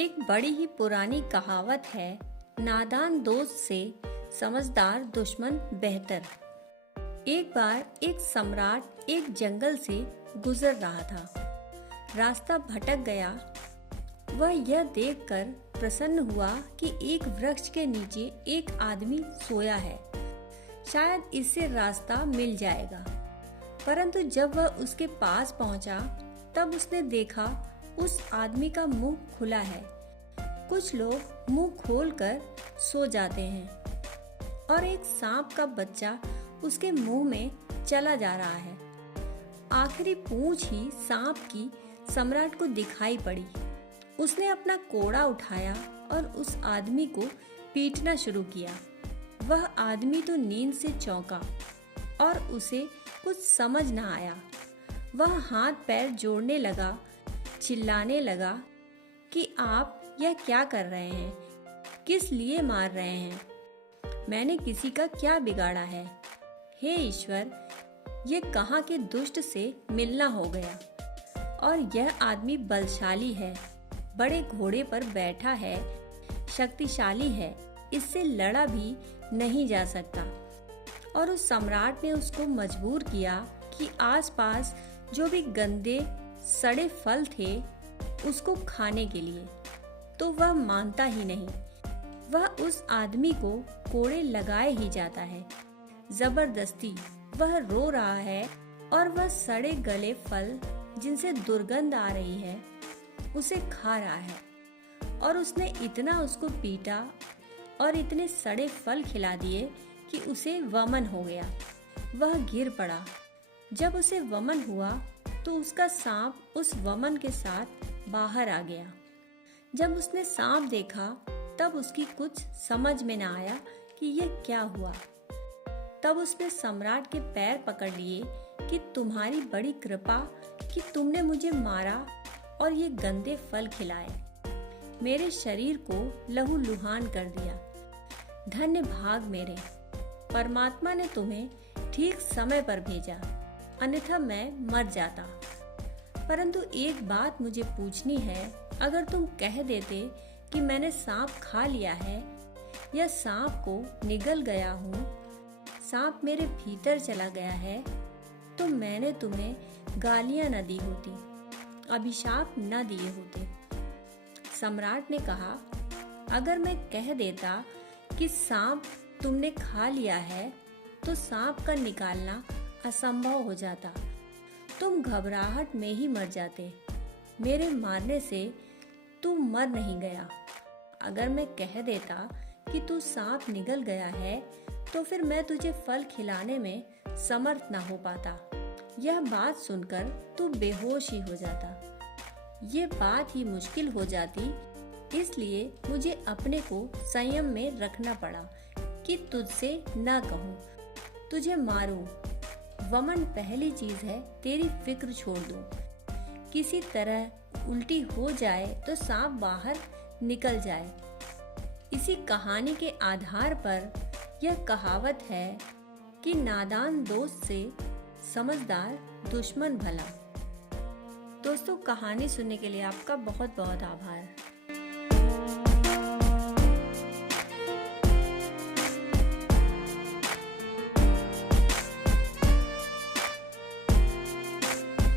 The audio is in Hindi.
एक बड़ी ही पुरानी कहावत है, नादान दोस्त से समझदार दुश्मन बेहतर। एक बार एक सम्राट एक जंगल से गुजर रहा था। रास्ता भटक गया। वह यह देखकर प्रसन्न हुआ कि एक वृक्ष के नीचे एक आदमी सोया है, शायद इससे रास्ता मिल जाएगा। परंतु जब वह उसके पास पहुंचा, तब उसने देखा उस आदमी का मुंह खुला है। कुछ लोग मुंह खोलकर सो जाते हैं और एक सांप का बच्चा उसके मुंह में चला जा रहा है। आखिरी पूंछ ही सांप की सम्राट को दिखाई पड़ी। उसने अपना कोड़ा उठाया और उस आदमी को पीटना शुरू किया। वह आदमी तो नींद से चौंका और उसे कुछ समझ न आया। वह हाथ पैर जोड़ने लगा, चिल्लाने लगा कि आप यह क्या कर रहे हैं, किस लिए मार रहे हैं, मैंने किसी का क्या बिगाड़ा है। हे ईश्वर, ये कहाँ के दुष्ट से मिलना हो गया। और यह आदमी बलशाली है, बड़े घोड़े पर बैठा है, शक्तिशाली है, इससे लड़ा भी नहीं जा सकता। और उस सम्राट ने उसको मजबूर किया कि आसपास जो भी गंदे सड़े फल थे उसको खाने के लिए, तो वह मानता ही नहीं। वह उस आदमी को कोड़े लगाए ही जाता है। जबरदस्ती वह रो रहा है और वह सड़े गले फल जिनसे दुर्गंध आ रही है उसे खा रहा है। और उसने इतना उसको पीटा और इतने सड़े फल खिला दिए कि उसे वमन हो गया। वह गिर पड़ा। जब उसे वमन हुआ तो उसका सांप उस वमन के साथ बाहर आ गया। जब उसने सांप देखा तब उसकी कुछ समझ में न आया कि यह क्या हुआ। तब उसने सम्राट के पैर पकड़ लिए कि तुम्हारी बड़ी कृपा कि तुमने मुझे मारा और ये गंदे फल खिलाए, मेरे शरीर को लहूलुहान कर दिया। धन्य भाग मेरे, परमात्मा ने तुम्हें ठीक समय पर भेजा, अन्यथा मैं मर जाता। परंतु एक बात मुझे पूछनी है, अगर तुम कह देते कि मैंने सांप खा लिया है या सांप को निगल गया हूँ, सांप मेरे भीतर चला गया है, तो मैंने तुम्हें गालियां न दी होती, अभिशाप न दिए होते। सम्राट ने कहा, अगर मैं कह देता कि सांप तुमने खा लिया है तो सांप का निकालना असंभव हो जाता, तुम घबराहट में ही मर जाते। मेरे मारने से तू मर नहीं गया। अगर मैं कह देता कि तू सांप निगल गया है तो फिर मैं तुझे फल खिलाने में समर्थ न हो पाता। यह बात सुनकर तू बेहोश ही हो जाता। ये बात ही मुश्किल हो जाती, इसलिए मुझे अपने को संयम में रखना पड़ा कि तुझसे न कहूँ, तुझे मारूं। वमन पहली चीज है, तेरी फिक्र छोड़ दूं। किसी तरह उल्टी हो जाए तो सांप बाहर निकल जाए। इसी कहानी के आधार पर यह कहावत है कि नादान दोस्त से समझदार दुश्मन भला। दोस्तों, कहानी सुनने के लिए आपका बहुत बहुत आभार।